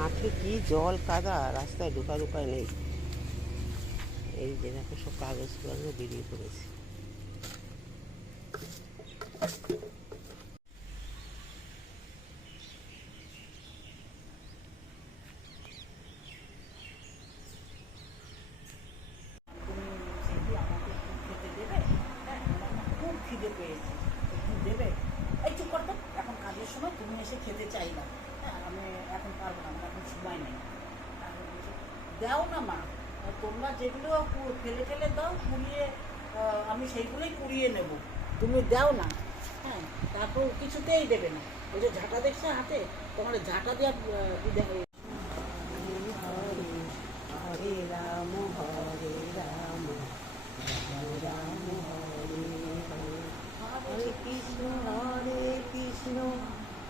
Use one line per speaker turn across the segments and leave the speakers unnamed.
মাঠে কি জল কাদা? রাস্তায় ঢোকার উপায় নেই। এই যে দেখো, সব কাগজগুলো বেরিয়ে পড়েছে।
হ্যাঁ না খিদে পেয়েছে। দেবে? এই চুপ করতো এখন কাজের সময় তুমি এসে খেতে চাইবা। হ্যাঁ আমি এখন পারব না আমার এখন সময় নেই। তারপর বলছে, দাও না মা তোমরা যেগুলো ফেলে ফেলে দাও কুড়িয়ে আমি সেইগুলোই কুড়িয়ে নেব। তুমি দাও না হ্যাঁ তারপর কিছুতেই দেবে না। ওই যে ঝাঁটা দেখছে হাতে তোমার ঝাঁটা দেওয়া বিদায়
হরে হরে রাম হরে রাম রাম হরে কৃষ্ণ হরে কৃষ্ণ।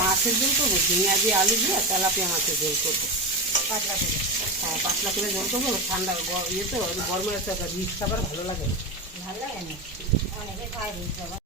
মাছের ঝোল করব ঝিঙা দিয়ে আলু দিয়ে তেলাপিয়া মাছের ঝোল করব।
পাতলা করে।
হ্যাঁ পাতলা করে ঝোল করব ঠান্ডা ইয়ে তো গরমের একটা রিচ খাবার ভালো লাগে
ভালো লাগে না? অনেকে খায় রিচ খাবার।